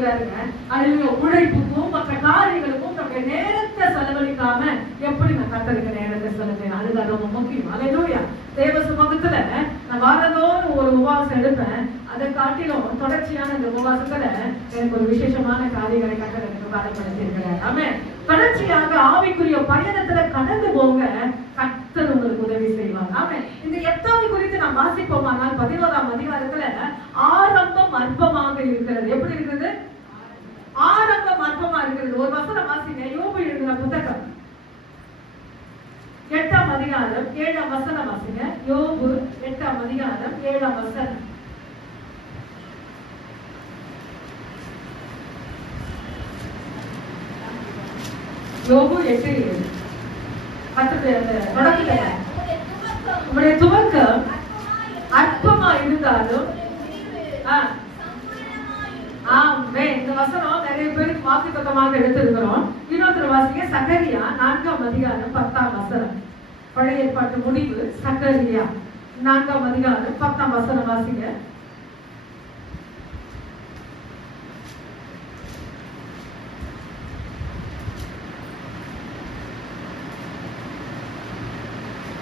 இருக்கிறாருங்க. அதுல உழைப்புக்கும் மற்ற காரியங்களுக்கும் நம்முடைய நேரத்தை செலவழிக்காம எப்படி நான் கர்த்தருக்கு நேரத்தை செலவழிக்கிறேன், அதுதான் ரொம்ப முக்கியம். அல்லேலூயா. தேவ சமூகத்துல நான் வாரந்தோறும் ஒரு உபவாசம் எடுப்பேன். அதை காட்டிலும் தொடர்ச்சியான இந்த உபவாசத்துல எனக்கு ஒரு விசேஷமான காரியங்களை கர்த்தர் எனக்கு பாடப்படுத்தி இருக்கிறார். ஆமென். தொடர்ச்சியாக ஆவிக்குரிய பயணத்துல கடந்து போங்க, கர்த்தர் உங்களுக்கு உதவி செய்வார். ஆமென். இந்த எப்தாவை குறித்து நாம் வாசிப்போமானால் 11ஆம் அதிகாரத்துல ஆரம்பம் அற்பமாக இருக்கிறது. எப்படி இருக்குது? ஆரம்பம் அற்பமா இருக்கிறது. ஒரு வசனம் வாசிங்க. யோபு எழுதின புத்தகம் 8ஆம் அதிகாரம் 7ஆம் வசனம் வாசிங்க. யோபு 8ஆம் அதிகாரம் 7ஆம் வசனம். யோபு 8:7. உங்களுடைய துவக்கம் அற்பமா இருந்தாலும் இந்த வசனம் நிறைய பேருக்கு வாக்குத்தத்தமாக எடுத்திருக்கிறோம். இன்னொருத்தர் வாசிங்க. சகரியா 4ஆம் அதிகாரம் 10ஆம் வசனம். பழைய ஏற்பாட்டு முடிவு சகரியா 4ஆம் அதிகாரம் 10ஆம் வசனம் வாசிங்க.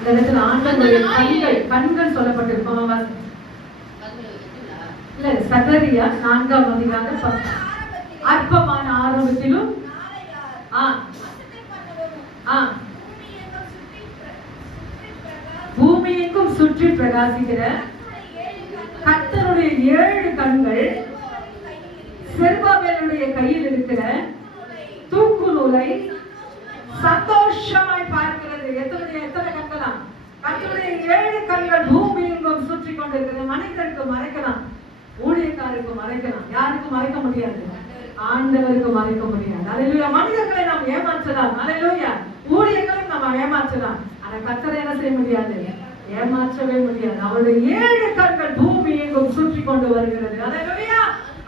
இந்த இடத்துல ஆண்டவருடைய கண்கள் சொல்லப்பட்டிருக்கும். இல்ல, சகரியா 4ஆம் அதிகாரம் 10. அற்பமான ஆரம்பத்திலும் பூமி எங்கும் சுற்றி பிரகாசிக்கிற கர்த்தருடைய 7 கண்கள் செருபாபேலுடைய கையில் இருக்கிற தூக்கு நூலை சந்தோஷமாய் பார்க்கிறது. எத்தனை கண்களா? கர்த்தருடைய 7 கண்கள் பூமி எங்கும் சுற்றி கொண்டிருக்கிறது. மனிதருக்கு மறைக்கலாம், ஊழியக்காருக்கு மறைக்கலாம், யாருக்கும் மறைக்க முடியாது, ஆண்டவருக்கு மறைக்க முடியாது. அல்லேலூயா. மனிதர்களை நாம் ஏமாற்றலாம், அல்லேலூயா. ஊழியர்களை நாம் ஏமாற்றலாம், ஆனா கர்த்தரை என்ன செய்ய முடியாது? ஏமாற்றவே முடியாது. அவருடைய 7 கண்கள் பூமி எங்கும் சுற்றி கொண்டு வருகிறது. அல்லேலூயா.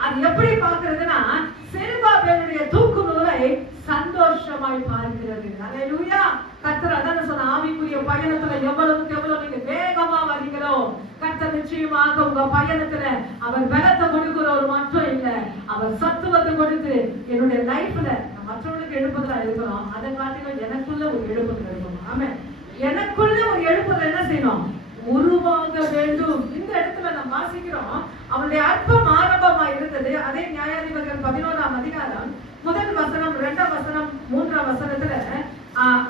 அது எப்படி பார்க்கிறதுனா, செருபாபேலுடைய தூக்கு நூலை சந்தோஷமாய் பார்க்கிறது. அல்லேலூயா. கர்த்தர் அதான் சொன்ன, ஆவிக்குரிய பயணத்துல எவ்வளவுக்கு எவ்வளவு நீங்க வேகமா வரீங்களோ கர்த்தர் நிச்சயமாக உங்க பயணத்துல அவர் பலத்தை கொடுக்கிறவர் மட்டும் இல்ல, அவர் சத்துவத்தை கொடுத்து என்னுடைய லைஃப்ல மற்றவங்களுக்கு எழுப்புதலா இருக்கிறோம், அதை காட்டிலும் எனக்குள்ள ஒரு எழுப்புதல் இருக்கணும். ஆமென். எனக்குள்ள ஒரு எழுப்புதல் என்ன செய்யணும்? உருவாக வேண்டும். இந்த இடத்துல நம்ம வாசிக்கிறோம், அவருடைய அற்பம் ஆரம்பமா இருந்தது. அதே நியாயாதிபதிகள் 11ஆம் அதிகாரம் 1 வசனம் 2ஆம் வசனம் 3ஆம் வசனத்துல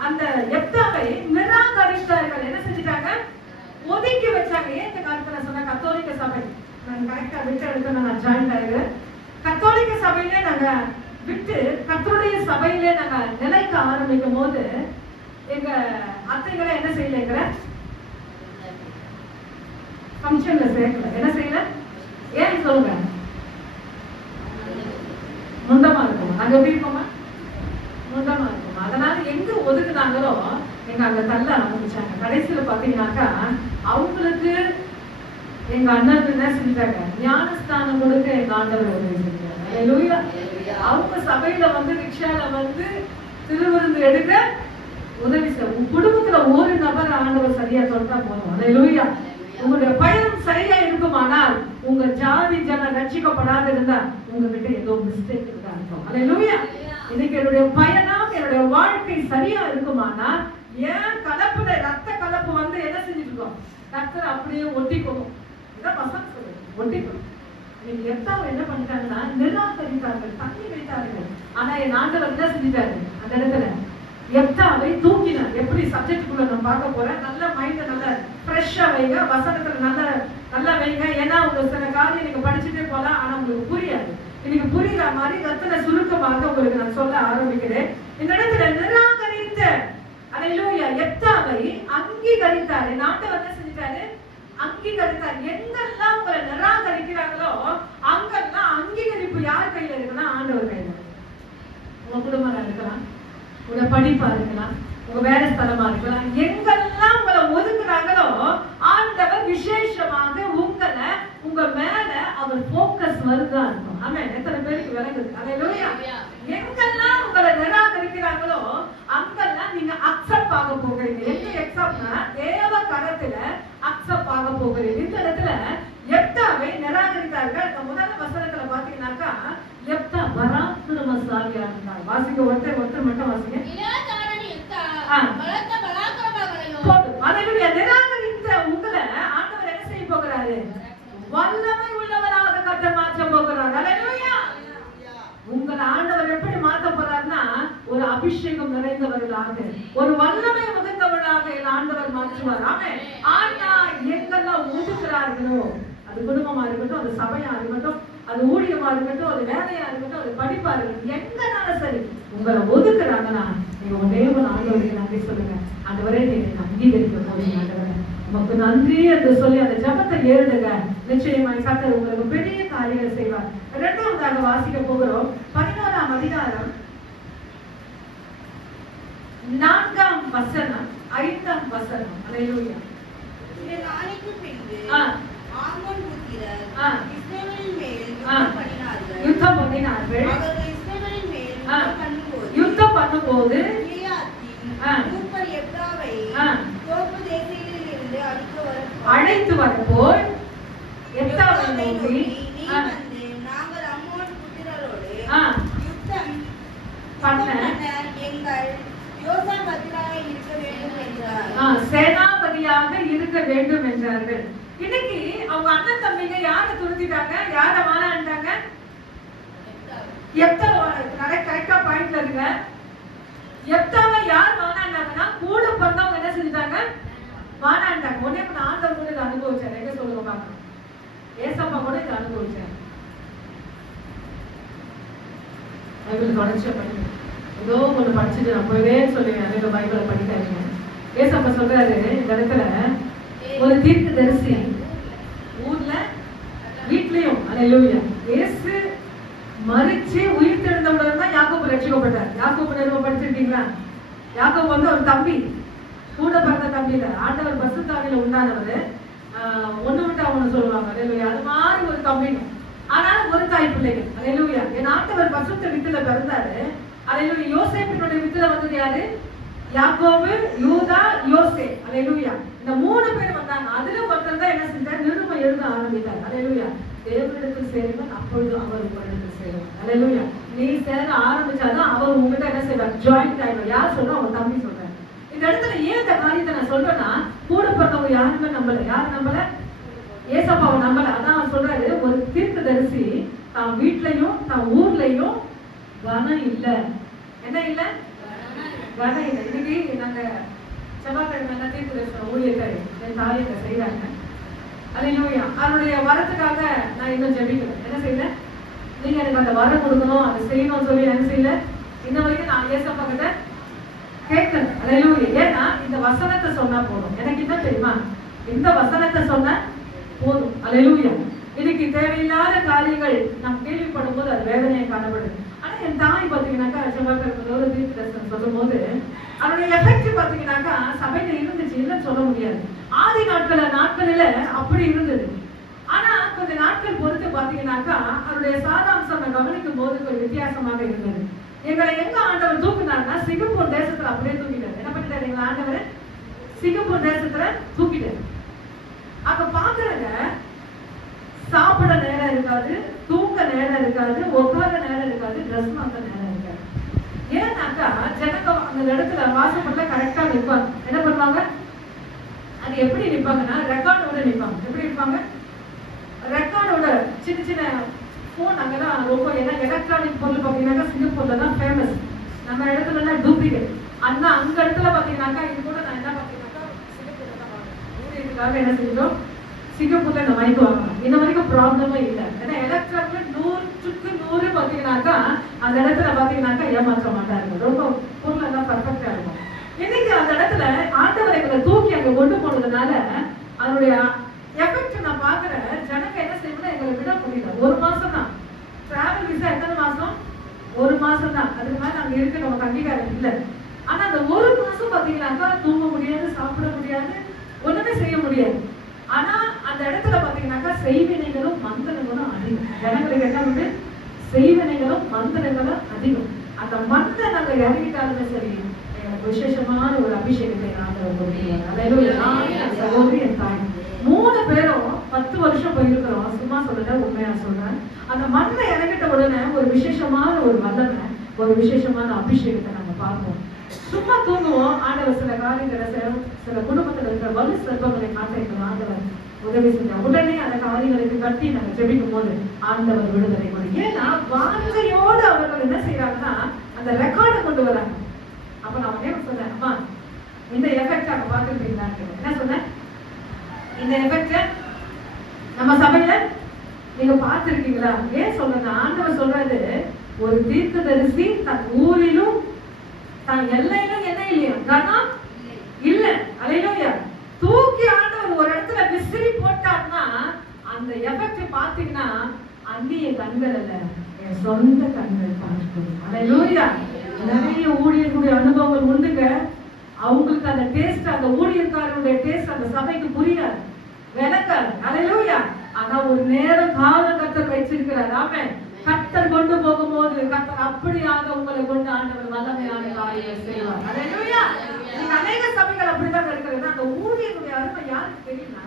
அந்த எப்தாவை நிராகரித்தார்கள். என்ன செஞ்சிட்டாங்க? ஒதுக்கி வச்சாங்க. ஏன் இந்த காலத்துல சொன்ன கத்தோலிக்க சபை, நான் கரெக்டா விட்டு எடுத்து நான் ஜாயின் ஆகிறேன். கத்தோலிக்க சபையிலே நாங்க விட்டு கர்த்தருடைய சபையிலே நாங்க நிலைக்க ஆரம்பிக்கும் போது எங்க அத்தைகளை என்ன செய்யலைங்கிற ஃபங்க்ஷன்ல சேர்க்கல. என்ன செய்யல? ஏன் சொல்லுங்க? முண்டமா இருக்கும். நாங்க எப்படி இருக்கோமா? முண்டமா இருக்கும். அதனால எங்க ஒதுக்குனாங்களோ எங்க அங்க தள்ள ஆரம்பிச்சாங்க. கடைசியில பாத்தீங்கன்னாக்கா அவங்களுக்கு எங்க அண்ணன் என்ன செஞ்சாங்க? ஞானஸ்தானம் கொடுக்க எங்க ஆண்டவர் உதவி செஞ்சாங்க. அல்லேலூயா. அவங்க சபையில வந்து ரிக்ஷால வந்து திருவிருந்து எடுக்க உதவி செய்ய, குடும்பத்துல ஒரு நபர் ஆண்டவர் சரியா சொல்லிட்டா போதும். அல்லேலூயா. உங்களுடைய பயணம் சரியா இருக்குமானால், உங்க ஜாதி ஜனம் ரட்சிக்கப்படாத இருந்தா உங்ககிட்ட ஏதோ மிஸ்டேக் இருக்கா இருக்கும். அல்லேலூயா. இன்னைக்கு என்னுடைய பயணம், என்னுடைய வாழ்க்கை சரியா இருக்குமானால், ஏன் கலப்புல ரத்த கலப்பு வந்து என்ன செஞ்சுட்டு இருக்கோம்? கர்த்தர் அப்படியே ஒட்டிக்கணும். இதான் வசனம் சொல்லுது, ஒட்டிக்கணும். நீங்க எப்தாவை என்ன பண்ணிட்டாங்கன்னா நிராகரித்தார்கள், தள்ளி வைத்தார்கள். ஆனா என் ஆண்டவர் என்ன செஞ்சிட்டாரு? அந்த இடத்துல எப்தாவை தூக்கினார். எப்படி சப்ஜெக்டுக்குள்ள நம்ம பார்க்க போறேன். நல்ல மைண்ட நல்ல ஃப்ரெஷ்ஷா வைங்க, வசனத்துல நல்லா வைங்க. ஏன்னா உங்க சில காரியம் நீங்க படிச்சுட்டே போலாம், ஆனா உங்களுக்கு புரியாது. இன்னைக்கு புரியுற மாதிரி ரத்தன சுருக்கமாக உங்களுக்கு நான் சொல்ல ஆரம்பிக்கிறேன். இந்த இடத்துல நிராகரித்த அல்லேலூயா எப்தாவை அங்கீகரித்தார். ஆண்டவர் என்ன செஞ்சிட்டாரு? அங்கீகரித்தார். எங்கெல்லாம் உங்களை நிராகரிக்கிறாங்களோ அங்கெல்லாம் அங்கீகரிப்பு யார் கையில இருக்குன்னா ஆண்டவர் கையில. உங்க குடும்பமா இருக்கலாம், உங்க படிப்பா இருக்கலாம், உங்க வேலை ஸ்தலமா இருக்கலாம், எங்கெல்லாம் உங்களை ஒதுக்குறாங்களோ ஆண்டவர் விசேஷமாக உங்க மேல அவர் போக்கஸ் வருதா இருக்கும். ஆமென். எத்தனை பேருக்கு விளங்குது? அல்லேலூயா. எங்கெல்லாம் உங்களை நிராகரிக்கிறாங்களோ அங்கெல்லாம் நீங்க அக்செப்ட் ஆக போகிறீங்க. எங்க அக்செப்ட்னா தேவ கரத்துல அக்செப்ட் ஆக போகிறீங்க. இந்த இடத்துல எப்தாவை நிராகரித்தார்கள். முதல் வசனத்துல பாத்தீங்கன்னாக்கா எப்தா பாவியாக இருந்தார். வாசிக்க ஒருத்தர் மட்டும் வாசிங்க. நிராகரித்த உங்களை ஆண்டவர் என்ன செய்ய போகிறாரு? வல்லமை உள்ளவராக கர்த்தர் மாற்ற போகிறார். அல்லேலூயா. உங்களை ஆண்டவர் எப்படி மாற்ற போறாருன்னா, ஒரு அபிஷேகம் நிறைந்தவர்களாக, ஒரு வல்லமை உதந்தவர்களாக ஆண்டவர் மாற்றுவார். ஆமென். ஆனா எங்கெல்லாம் ஒதுக்குறார்களோ, அது குடும்பமா இருக்கட்டும், அது சபையா இருக்கட்டும், அது ஊழியமா இருக்கட்டும், அது வேலையா இருக்கட்டும், அது படிப்பா இருக்கட்டும், எங்கனாலும் சரி உங்களை ஒதுக்குறாங்கன்னா நீங்க ஒரே ஒரு ஆண்டவருக்கு நன்றி சொல்லுங்க. ஆண்டவரே நீங்க அங்கீகரிக்க போறீங்க. ஆண்டவரே உமக்கு நன்றி என்று சொல்லி அந்த ஜெபத்தை ஏறுங்க. நிச்சயமாய் கர்த்தர் உங்களுக்கு பெரிய காரியங்கள் செய்வார். இரண்டாவதாக வாசிக்க போகிறோம் 11ஆம் அதிகாரம் 4ஆம் வசனம் 5ஆம் வசனம். அல்லேலூயா. இந்த நாளைக்கு பின்பு ஆமோன் புத்திரர் இஸ்ரவேலின் மேல் யுத்தம் பண்ணினார்கள். அவர்கள் இஸ்ரவேலின் மேல் யுத்தம் பண்ணும்போது மூப்பர் எப்தாவை தோப்பு தேசத்திலிருந்து அழைத்து வரப்போய் எப்தாவை நோக்கி, நீ வந்து நாங்கள் அம்மோன் புத்திரரோடு யுத்தம் பண்ண எங்கள் யோசாபதியாக இருக்க வேண்டும் என்றார். சேனாபதியாக இருக்க வேண்டும் என்றார்கள். இன்னைக்கு அவங்க அண்ணன் தம்பிங்க யாரை துரத்திட்டாங்க? யாரை வாழாண்டாங்க? கரெக்டா பாயிண்ட்ல இருக்க. எப்தாவை யார் வாழாண்டாங்கன்னா, கூட பிறந்தவங்க என்ன செஞ்சுட்டாங்க? வாழாண்டாங்க. உடனே ஆண்டவர் கூட இதை அனுபவிச்சார். எங்க சொல்லுங்க பாக்க. ஏசப்பா கூட இதை அனுபவிச்சார். பைபிள் தொடர்ச்சியா படிங்க. ஏதோ ஒண்ணு படிச்சுட்டு நான் போயவே சொல்லுவேன். அதுல பைபிளை படிக்காதீங்க. ஏசப்பா சொல்றாரு இந்த இடத்துல, ஒரு தீர்க்கதரிசி ஊர்ல வீட்லயும், அல்லேலூயா, இயேசு மரிச்சு உயிர் தெழுந்தவுடன் தான் யாக்கோபு ரட்சிக்கப்பட்டார். யாக்கோபு நிறுவனம் படிச்சிருக்கீங்களா? யாக்கோபு வந்து ஒரு தம்பி, கூட பிறந்த தம்பி இல்ல. ஆண்டவர் பரிசுத்தாவியில உண்டானவர். ஒண்ணு விட்டு அவனு சொல்லுவாங்க. அல்லேலூயா. அது மாதிரி ஒரு தம்பிங்க. ஆனாலும் ஒரு தாய் பிள்ளைங்க. அல்லேலூயா. என் ஆண்டவர் பரிசுத்த வித்துல பிறந்தாரு. அல்லேலூயா. யோசேப்பினுடைய வித்துல வந்தது யாரு? யாக்கோபு, யூதா, யோசே. அல்லேலூயா. இந்த 3 பேர் வந்தாங்க. அதுல ஒருத்தர் தான் என்ன செஞ்சார்? நிருப எழுத ஆரம்பித்தார். அல்லேலூயா. தேவனிடத்தில் சேருவன், அப்பொழுது அவர் உங்களிடத்தில் சேருவார். அல்லேலூயா. நீ சேர ஆரம்பிச்சாதான் அவர் உங்ககிட்ட என்ன செய்வார்? ஜாயிண்ட் ஆயிடுவார். யார் சொல்றோம்? அவங்க தம்பி சொல்றாரு. இந்த இடத்துல ஏன் இந்த காரியத்தை நான் சொல்றேன்னா, கூட பிறந்தவங்க யாருமே நம்பல. யாரு நம்பல? ஏசப்பாவை நம்பல. அதான் அவர் சொல்றாரு, ஒரு தீர்க்கதரிசி தான் வீட்லயும் தான் ஊர்லயும் கனம் இல்ல. என்ன இல்ல? கனம் இல்லை. இன்னைக்கு நாங்க செவ்வாய்க்கிழமை தீர்க்கதரிசன ஊழியத்தை என் தாயத்தை செய்யறாங்க. அல்லேலூயா. அவருடைய வரத்துக்காக நான் இன்னும் ஜெபிக்கல. என்ன செய்யல? நீங்க எனக்கு அந்த வரம் கொடுக்கணும், அதை செய்யணும்னு சொல்லி என்ன செய்யல? இன்ன வரைக்கும் நான் ஏசப்பா கிட்ட கேட்கல. அல்லேலூயா. ஏன்னா இந்த வசனத்தை சொன்னா போதும். எனக்கு என்ன தெரியுமா? இந்த வசனத்தை சொன்ன போதும். அல்லேலூயா. இன்னைக்கு தேவையில்லாத காரியங்கள் நாம் கேள்விப்படும் போது அது வேதனையை காணப்படுது. ஆனா என் தாய் பாத்தீங்கன்னாக்கா செவ்வாய்க்கிழமை தீர்க்கதரிசனம் சொல்லும் போது அதனுடைய எஃபெக்ட் பாத்தீங்கன்னாக்கா சபையில இருந்துச்சு, இல்லைன்னு சொல்ல முடியாது. ஆதி நாட்களில அப்படி இருந்தது. ஆனா கொஞ்ச நாட்கள் பொறுத்து பாத்தீங்கன்னாக்கா அதனுடைய சாராம்சம் கவனிக்கும் போது ஒரு வித்தியாசமாக இருந்தது. எங்களை எங்க ஆண்டவர் தூக்குனாருன்னா, சிங்கப்பூர் தேசத்துல அப்படியே தூக்கிட்டாரு. என்ன பண்ணிட்டாரு எங்க ஆண்டவர்? சிங்கப்பூர் தேசத்துல தூக்கிட்டாரு. அப்ப பாக்குறங்க சாப்பிட நேரம் இருக்காது, தூங்க நேரம் இருக்காது, உட்கார நேரம் இருக்காது, ட்ரெஸ் மாத்த நேரம் இருக்காது. ஏன்னாக்கா ஜனங்க அந்த இடத்துல வாசப்படல கரெக்டா நிற்பாங்க. என்ன பண்ணுவாங்க? அது எப்படி நிற்பாங்கன்னா, ரெக்கார்டோட நிற்பாங்க. எப்படி நிற்பாங்க? ரெக்கார்டோட. சின்ன சின்ன போன் அங்கதான் ரொம்ப, ஏன்னா எலக்ட்ரானிக் பொருள் பாத்தீங்கன்னாக்கா சிங்கப்பூர்ல தான் ஃபேமஸ். நம்ம இடத்துல எல்லாம் டூப்ளிகேட். அந்த அங்க இடத்துல பாத்தீங்கன்னாக்கா இது கூட நான் என்ன பாத்தீங்கன்னாக்கா சிங்கப்பூர்ல தான் வாங்கினேன். ஊழியத்துக்காக என்ன செஞ்சோம்? சிங்கப்பூர்ல இந்த மைக் வாங்கலாம். இந்த வரைக்கும் ப்ராப்ளமே இல்லை. ஏன்னா எலக்ட்ரானிக்ல 100க்கு 100 பாத்தீங்கன்னாக்கா அந்த இடத்துல பாத்தீங்கன்னாக்கா ஏமாற்ற மாட்டாங்க. ரொம்ப பொருள் எல்லாம் பர்ஃபெக்டா இருக்கும். இன்னைக்கு அந்த இடத்துல ஆண்டவர் எங்களை தூக்கி அங்க கொண்டு போனதுனால அதனுடைய எஃபெக்ட் நான் பாக்குறேன். ஜனங்க என்ன செய்யணும்னா எங்களை விட முடியல. 1 மாசம் தான் டிராவல் விசா. எத்தனை மாசம்? 1 மாசம் தான். அதுக்கு மேல அங்க இருக்க நமக்கு அங்கீகாரம் இல்லை. ஆனா அந்த 1 மாசம் பாத்தீங்கன்னாக்கா தூங்க முடியாது, சாப்பிட முடியாது, ஒண்ணுமே செய்ய முடியாது. ஆனா அந்த இடத்துல பாத்தீங்கன்னாக்கா செய்வினைகளும் மந்திரங்களும் அதிகம். ஜனங்களுக்கு என்ன உண்டு? செய்வினைகளும் மந்திரங்களும் அதிகம். அந்த மந்திர நாங்க இறங்கிட்டாலுமே சரி, எனக்கு விசேஷமான ஒரு அபிஷேகத்தை ஆண்டவர் கொடுக்கிறார். அல்லேலூயா. என் சகோதரி, என் தாய் 3 பேரும் 10 வருஷம் போயிருக்கிறோம். சும்மா சொல்லல, உண்மையா சொல்றேன். அந்த மண்ணை இறங்கிட்ட உடனே ஒரு விசேஷமான ஒரு வல்லமை, ஒரு விசேஷமான அபிஷேகத்தை நம்ம பார்ப்போம். சும்மா தூங்குவோம். ஆண்டவர் சில காரியங்களை சில குடும்பத்தில் இருக்கிற வலு செல்வங்களை காட்ட ஆண்டவர் உதவி செஞ்சார். உடனே அந்த காரியங்களுக்கு கட்டி நாங்கள் ஜெபிக்கும் போது ஆண்டவர் விடுதலை கொடு. ஏன்னா வாஞ்சையோடு அவர்கள் என்ன செய்யறாங்கன்னா அந்த ரெக்கார்டை கொண்டு வராங்க. அப்ப நான் உடனே சொன்னேன், அம்மா இந்த எஃபெக்ட் அங்க பாத்துருப்பீங்களா? என்ன சொன்னேன், இந்த எஃபெக்ட் நம்ம சபையில நீங்க பார்த்திருக்கீங்களா? ஏன் சொல்றேன், ஆண்டவர் சொல்றாரு, ஒரு தீர்க்கதரிசி தன் ஊரிலும் தன் எல்லையிலும் என்ன இல்லையா கனம் இல்ல. அல்லேலூயா. தூக்கி ஆண்டவர் ஒரு இடத்துல விசிறி போட்டார்னா அந்த எஃபெக்ட் பாத்தீங்கன்னா அந்நிய கண்கள் அல்ல, என் சொந்த கண்கள் பார்க்கணும். அல்லேலூயா. நிறைய ஊழியர்களுடைய அனுபவங்கள் உண்டுங்க. அவங்களுக்கு அந்த டேஸ்ட், அந்த ஊழியக்காரனுடைய டேஸ்ட் அந்த சபைக்கு புரியாது, விளக்காது. அல்லேலூயா. ஆனா ஒரு நேரம் காலம் கர்த்தர் வச்சிருக்கிறார். ஆமென். கர்த்தர் கொண்டு போகும்போது கர்த்தர் அப்படியாக உங்களை கொண்டு ஆண்டவர் வல்லமையான காரியங்களை செய்வார். அல்லேலூயா. நீங்க அநேக சபைகள் அப்படிதான் இருக்கிறது. அந்த ஊழியர்களுடைய அருமை யாருக்கு தெரியும்னா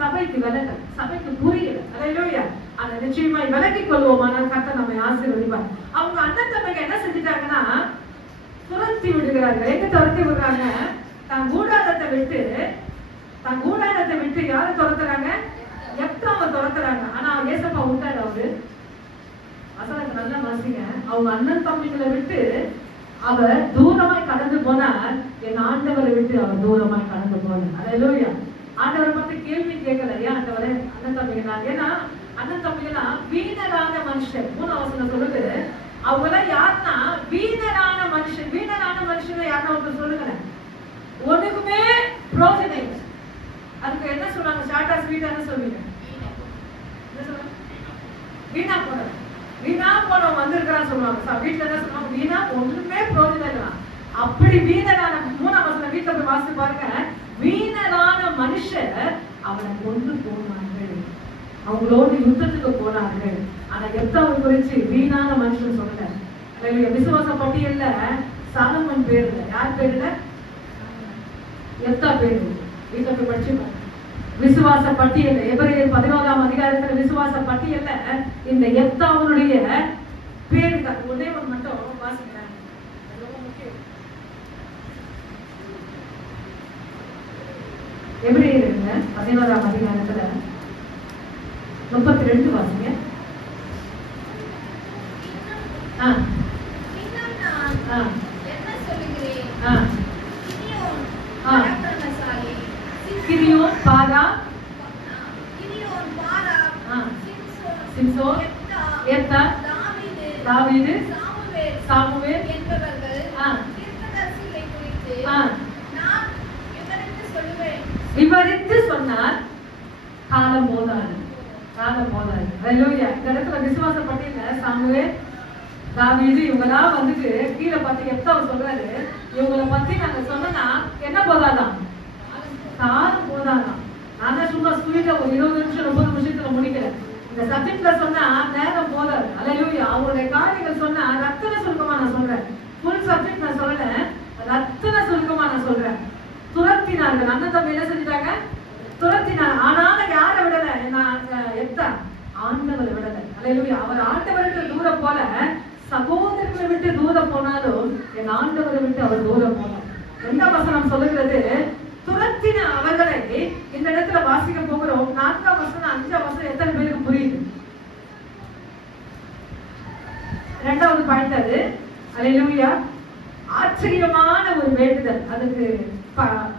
சபைக்கு விளக்கல், சபைக்கு புரியல. அல்லேலூயா. அதை நிச்சயமாய் விளக்கிக் கொள்வோம். ஆனால் கர்த்தர் நம்மை ஆசீர்வதிப்பார். அவங்க அண்ணன் தம்பிங்க என்ன செஞ்சுட்டாங்கன்னா துரத்தி விடுகிறார்கள். எங்க துரத்தி விடுறாங்க? தன் கூடாரத்தை விட்டு யாரை துரத்துறாங்க? எப்தாவை துரத்துறாங்க. ஆனா ஏசப்பா விட்டாரு. அவரு வசனத்தை நல்லா வாசிங்க. அவங்க அண்ணன் தம்பிகளை விட்டு அவர் தூரமாய் கடந்து போனார். என் ஆண்டவரை விட்டு அவர் தூரமாய் கடந்து போனார். அல்லேலூயா. ஆண்டவரை பார்த்து கேள்வி கேட்கல, ஏன் ஆண்டவரே அண்ணன் தம்பிகளா? ஏன்னா அண்ணன் தம்பிகளா வீணரான மனுஷன். 3 வசனம் சொல்லுது, அவங்க எல்லாம் யாருன்னா வீணரான மனுஷன். வீணரான மனுஷன் யாருன்னா ஒருத்தர் சொல்லுங்க, ஒண்ணுக்குமே பிரோஜனம் இல்லை. அதுக்கு என்ன சொல்றாங்க? ஷார்ட்டா ஸ்வீட்டான்னு சொல்லுவீங்க. என்ன சொல்றாங்க? வீணா போனவன். வீணா போனவன் வந்திருக்கிறான்னு சொல்லுவாங்க. வீட்டுல என்ன சொல்லுவாங்க? வீணா ஒண்ணுமே பிரோஜனம் இல்லை. அப்படி வீணரான 3 வசனம் வீட்டுல போய் வாசித்து பாருங்க. வீணரான மனுஷர் அவனை கொண்டு போனார்கள், அவங்களோடு யுத்தத்துக்கு போனார்கள். ஆனா எப்தாவை குறிச்சு வீணான மனுஷன் சொல்லல. விசுவாச பட்டியல்ல சாலமன் பேர் இல்ல. யார் பேர் இல்ல? எப்தா பேர். வீட்டுல போய் படிச்சுக்கோங்க. விசுவாச பட்டியல் எபிரேயர் 11ஆம் அதிகாரத்துல விசுவாச பட்டியல்ல இந்த எப்தாவுடைய பேரு ஒரே ஒரு மட்டும் வாசிக்கிறேன். ரொம்ப முக்கியம். எபிரேயர் 11ஆம் அதிகாரத்துல 32 வாசிங்க. கிரியோன் பாராக் சிம்சோன் எப்தா தாவீது சாமுவேல் என்பவர்கள் தீர்க்கதரிசிகளை குறித்து நான் விவரித்து சொன்னார். காலம் போதாது. அல்லேலூயா. இந்த இடத்துல விசுவாச பட்டியல்ல சாமுவேல் தாவீது இவங்கெல்லாம் வந்துட்டு கீழே பார்த்து எப்தாவை சொல்றாரு, இவங்களை பத்தி நாங்க சொன்னா என்ன போதாதான்? காலம் போதாதான். நான் தான் சும்மா ஸ்கூல்ல ஒரு 20 நிமிஷம் 30 நிமிஷத்துல முடிக்கிறேன். இந்த சப்ஜெக்ட்ல சொன்னா நேரம் போதாது. அல்லேலூயா. அவங்களுடைய காரியங்கள் சொன்னா ரத்தன சுருக்கமா நான் சொல்றேன். ஃபுல் சப்ஜெக்ட் நான் சொல்லல, ரத்தன சுருக்கமா நான் சொல்றேன். துரத்தினார்கள். அண்ணன் தம்பி என்ன செஞ்சுட்டாங்க? துரத்தினார். ஆனாலும் யாரை விடல? எப்தா ஆண்டவரை விடல. அல்லேலூயா. அவர் ஆண்டவருக்கு தூரம் போல சகோதரர்களை விட்டு தூரம் போனாலும் என் ஆண்டவரை விட்டு அவர் தூரம் போனார். 2ஆம் வசனம் சொல்லுகிறது, துரத்தின அவர்களை இந்த இடத்துல வாசிக்க போகிறோம். 4ஆம் வசனம் 5ஆம் வசனம் எத்தனை பேருக்கு புரியுது? 2வது பாயிண்ட் அது. அல்லேலூயா. ஆச்சரியமான ஒரு வேண்டுதல். அதுக்கு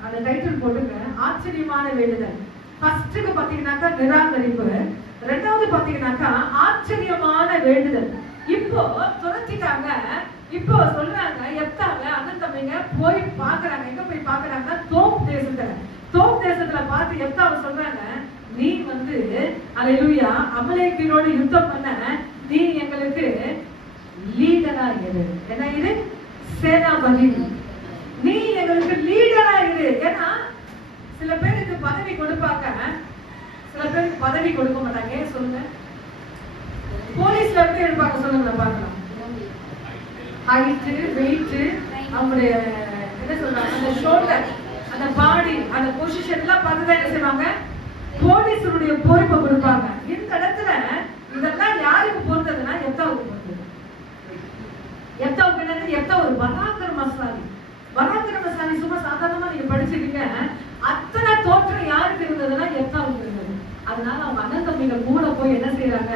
அந்த டைட்டில் போட்டுங்க, ஆச்சரியமான வேண்டுதல். ஃபர்ஸ்ட்டுக்கு பாத்தீங்கன்னாக்கா நிராகரிப்பு, 2வது பாத்தீங்கன்னாக்கா ஆச்சரியமான வேண்டுதல். இப்போ துரத்திட்டாங்க. இப்போ சொல்றாங்க எப்தாவை அண்ணன் தம்பிங்க போய் பாக்குறாங்க. எங்க போய் பாக்குறாங்க? தோப் தேசத்துல பார்த்து எப்தாவை சொல்றாங்க, நீ வந்து அல்லேலூயா அமலேக்கியரோடு யுத்தம் பண்ண நீ எங்களுக்கு லீடரா இரு. என்ன இரு? சேனாபதி. நீ எங்களுக்கு லீடரா இரு. ஏன்னா சில பேருக்கு பதவி கொடுப்பாங்க, சில பேருக்கு பதவி கொடுக்க மாட்டாங்க. ஏன் சொல்லுங்க? போலீஸ்ல எப்படி எடுப்பாங்க சொல்லுங்க பார்க்கலாம். ஹைட், வெயிட், அவங்களுடைய என்ன சொல்றாங்க, அந்த ஷோல்டர், அந்த பாடி, அந்த பொசிஷன் எல்லாம் பார்த்துதான் என்ன செய்வாங்க? போலீஸுடைய பொறுப்பை கொடுப்பாங்க. இந்த இடத்துல இதெல்லாம் யாருக்கு பொறுத்ததுன்னா எப்தாவுக்கு பொறுத்தது. எப்தாவுக்கு வந்து எப்தா ஒரு பராக்கிரமசாலி. பராக்கிரமசாலி சும்மா சாதாரணமா நீங்க படிச்சிருக்கீங்க. அத்தனை தோற்றம் யாருக்கு இருந்ததுன்னா எப்தாவுக்கு இருந்தது. அதனால அவங்க அண்ணன் தம்பிகள் கூட போய் என்ன செய்யறாங்க,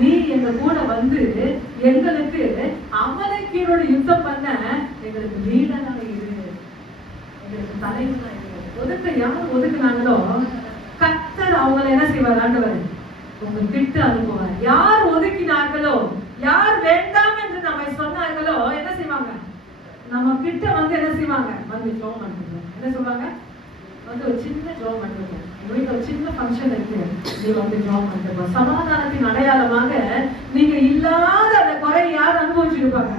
நீ எங்க கூட வந்து எங்களுக்கு அமலேக்கியரோட யுத்தம் பண்ண எங்களுக்கு லீடரா இரு, எங்களுக்கு தலைவனா இரு. யார் ஒதுக்குனாங்களோ கர்த்தர் அவங்களை என்ன செய்வார், ஆண்டவர் உங்க கிட்ட அனுப்புவார். யார் ஒதுக்கினார்களோ, யார் வேண்டாம் என்று நம்மை சொன்னார்களோ என்ன செய்வாங்க, நம்ம கிட்ட வந்து என்ன செய்வாங்க, வந்து ஜெபம் பண்ணுவாங்க. என்ன சொல்வாங்க, வந்து ஒரு சின்ன ஜெபம் பண்ணுவாங்க. எங்க வீட்டுல ஒரு சின்ன ஃபங்க்ஷன் இருக்கு, நீ வந்து ஜெபம் பண்ணுவா. சமாதானத்தின் அடையாளமாக நீங்க இல்லாத அந்த குறை யார் அனுபவிச்சிருப்பாங்க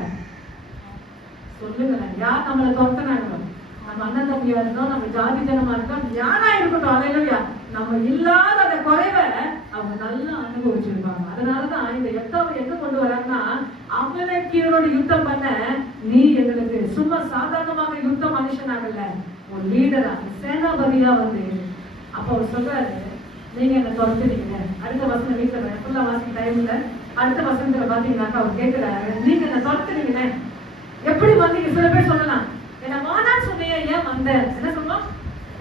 சொல்லுங்களேன். யார் நம்மளை துரத்தினாங்களோ, நம்ம அண்ணன் தம்பியா இருந்தோம், நம்ம ஜாதி ஜனமா இருக்கோம், யாரா இருக்கட்டும், அலையிலா நம்ம இல்லாத அந்த குறைவை அவங்க நல்லா அனுபவிச்சிருப்பாங்க. அதனாலதான் இந்த எப்தாவை எங்க கொண்டு வராங்கன்னா, அமலேக்கியரோட யுத்தம் பண்ண நீ எங்களுக்கு சும்மா சாதாரணமாக யுத்த மனுஷனாகல, ஒரு லீடரா சேனாபதியா வந்து. அப்ப அவர் சொல்றாரு, நீங்க என்ன துரத்துறீங்க. அடுத்த வசனம் வீட்டுல ஃபுல்லா வாசிக்க டைம் இல்ல. அடுத்த வசனத்துல பாத்தீங்கன்னாக்கா அவர் கேட்கிறாரு, நீங்க என்ன துரத்துறீங்கன்னு எப்படி வந்தீங்க. சில பேர் சொல்லலாம், என்ன மானான்னு சொன்னியே ஏன் வந்த. என்ன சொல்லுவோம்,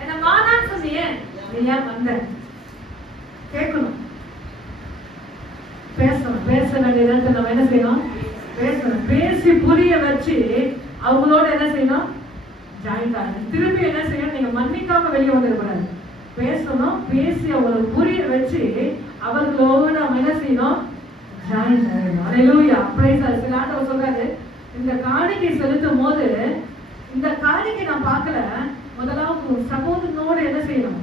என்ன மானான்னு சொன்னியே நீ ஏன் வந்த. கேட்கணும், பேசணும். பேச வேண்டிய நேரத்தை நம்ம என்ன செய்யணும், பேசணும். பேசி புரிய வச்சு அவங்களோட என்ன செய்யணும், ஜாயின் ஆகணும். திரும்பி என்ன செய்யணும், நீங்க மன்னிக்காம வெளியே வந்துடக்கூடாது. பேசணும், பேசி அவங்களை புரிய வச்சு அவர்களோட நம்ம என்ன செய்யணும், ஜாயின் ஆகணும். அல்லேலூயா, பிரைஸ் தி லார்ட். ஆண்டவர் சொல்றாரு, இந்த காணிக்கை செலுத்தும் போது இந்த காணிக்கை நான் பார்க்கல, முதலாவது சகோதரனோட என்ன செய்யணும்,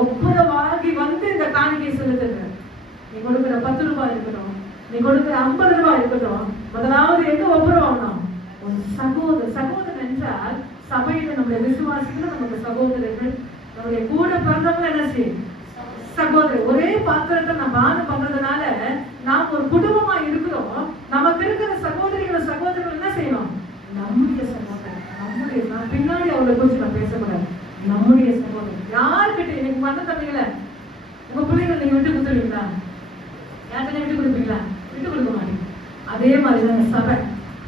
ஒப்புரவாகி வந்து இந்த காணிக்கை செலுத்துங்க. நீ கொடுக்குற 10 ரூபாய் இருக்கட்டும், நீ கொடுக்குற 50 ரூபாய் இருக்கட்டும், முதலாவது எங்க ஒப்புரவாகணும், ஒரு சகோதரன் என்றால் சபையில நம்முடைய விசுவாசிகள், நமக்கு சகோதரர்கள், நம்முடைய கூட பிறந்தவங்க என்ன செய்யும், சகோதரர். ஒரே பாத்திரத்தை நம்ம பானம் பண்றதுனால நாம் ஒரு குடும்பமா இருக்கிறோம். நமக்கு இருக்கிற சகோதரிகள் என்ன செய்யணும், நம்முடைய சகோதரர், நம்முடைய. நான் பின்னாடி அவளை குறிச்சு நான் பேசக்கூடாது, நம்முடைய சகோதரர். யாருக்கிட்ட எனக்கு மண்ண தம்பிகளை உங்க பிள்ளைகள் நீங்க விட்டு கொடுத்துருவீங்களா, யார்கிட்ட விட்டு கொடுப்பீங்களா, விட்டு கொடுக்க மாட்டீங்க. அதே மாதிரிதான் சபை.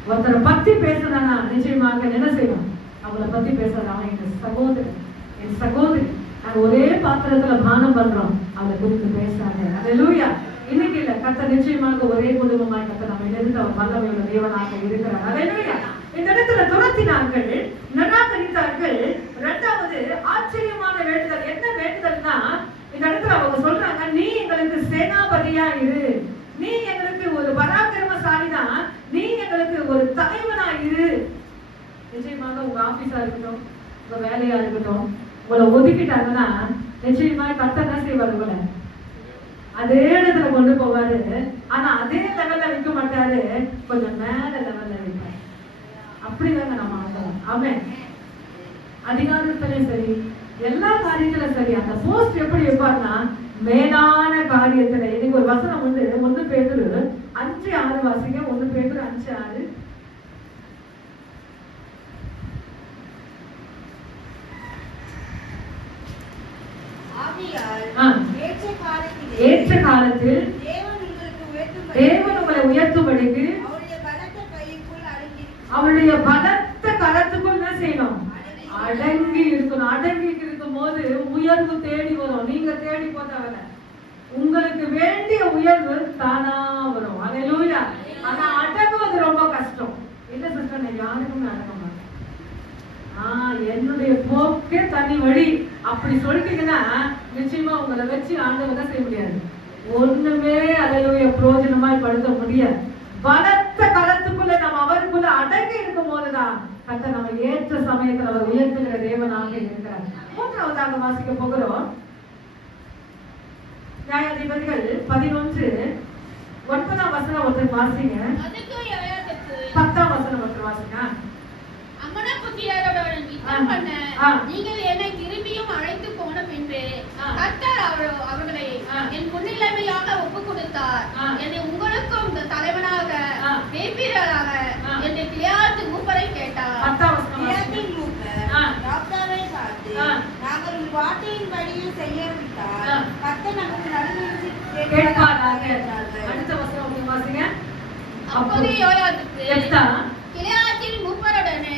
ஒருத்தரை பத்தி பேசுறானா நிச்சயமாக என்ன செய்யணும், அவளை பத்தி பேசுறது, அவன் என் சகோதரன், என் சகோதரி, நாங்க ஒரே பாத்திரத்துல பானம் பண்றோம், அவளை குறித்து பேசுறாங்க. அல்லேலூயா. இன்னைக்கு இல்ல, கர்த்தர் நிச்சயமாக ஒரே குடும்பமாய் கர்த்தர் நம்ம இருந்து அவர் வல்லமையுள்ள தேவனாக இருக்கிறார். அல்லேலூயா. இந்த இடத்துல துரத்தினார்கள், நிராகரித்தார்கள். இரண்டாவது ஆச்சரியமான வேண்டுதல். என்ன வேண்டுதல்னா, இந்த இடத்துல அவங்க சொல்றாங்க, நீ எங்களுக்கு சேனாபதியா இரு, நீ எங்களுக்கு ஒரு பராக்கிரமசாலிதான், நீ எங்களுக்கு ஒரு தலைவனா இரு. நிச்சயமாக உங்க ஆபீஸா இருக்கட்டும், உங்க வேலையா இருக்கட்டும், உங்களை ஒதுக்கிட்டாங்கன்னா நிச்சயமா கர்த்தர் என்ன செய்வார், உங்களை அதே இடத்துல கொண்டு போவாரு. ஆனா அதே லெவல்ல வைக்க மாட்டாரு, கொஞ்சம் மேல லெவல்ல வைப்பாரு. அப்படிதாங்க நம்ம ஆகலாம். ஆமென். அதிகாரத்திலையும் சரி, எல்லா காரியத்திலும் சரி, அந்த போஸ்ட் எப்படி வைப்பார்னா மேலான காரியத்துல. இன்னைக்கு ஒரு வசனம் உண்டு, 1 பேதுரு 5:6 வாசிங்க. 1 பேதுரு 5:6. ஏற்ற காலத்தில் தேவன் உங்களை உயர்த்தும்படிக்கு அவருடைய பலத்த கரத்துக்குள் என்ன செய்யணும், அடங்கி இருக்கணும். அடங்கி இருக்கும் போது உயர்வு தேடி வரும். நீங்க தேடி போதவர உங்களுக்கு வேண்டிய உயர்வு தானா வரும். அல்லேலூயா. ஆனா அடங்குவது ரொம்ப கஷ்டம். இல்ல சிஸ்டர், நான் யாருக்குமே அடங்க மாட்டேன், என்னுடைய போக்கே தனி வழி அப்படி சொல்லிட்டீங்கன்னா நிச்சயமா உங்களை வச்சு ஆண்டவர் தான் செய்ய முடியாது, ஒண்ணுமே அல்லேலூயா பிரயோஜனமாய் படுத்த முடியாது. பலத்த கரத்துக்குள்ள நம்ம அவருக்குள்ள அடங்கி இருக்கும் போதுதான் கர்த்தர் நம்ம ஏற்ற சமயத்தில் அவர் உயர்த்துகிற தேவனாக இருக்கிறார். மூன்றாவதாக வாசிக்க போகிறோம், நியாயாதிபதிகள் 11:9 வசனம் ஒருத்தர் வாசிங்க. 10 வசனம் ஒருத்தர் வாசிங்க. நீங்கள் என்னை திரும்பியும் அழைத்து போன பின்பு கர்த்தர் அவர்களை என் முன்னிலைமையாக ஒப்பு கொடுத்தார். என்னை உங்களுக்கும் தலைவனாக வேப்பீரராக என்னை கிளியாத்து மூப்பரை கேட்டார். நாங்கள் வார்த்தையின் வழியில் செய்யவிட்டால் கர்த்தர் நமக்கு நடுநிலை கேட்பாராக. அடுத்த வசனம் வாசிங்க. அப்போது யோயாத்துக்கு கிளியாத் இஸ்ராயேல் மூப்பருடனே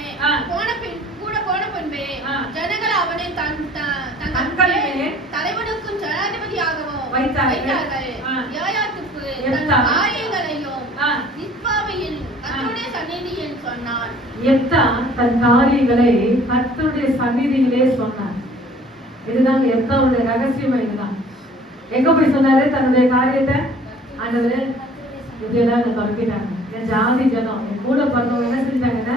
போன பின்பு ஜனங்கள் அவனை தங்கள் தலைவனுக்கும் ஜனாதிபதியாகவும் வைத்தார்கள். யோயாத்துக்கு தன் காரியங்களையும் மிஸ்பாவில் கர்த்தருடைய சந்நிதியில் சொன்னான். தன் காரியங்களை கர்த்தருடைய சந்நிதியிலே சொன்னான். இதுதான் எப்தாவுடைய ரகசியமா. இதுதான் எங்க போய் சொன்னாரு தன்னுடைய காரியத்தை? ஆண்டவரே இப்படியெல்லாம் என்ன துரத்திட்டாங்க, என் ஜாதி ஜனம் என் கூட பிறந்தவங்க என்ன செஞ்சாங்கன்னா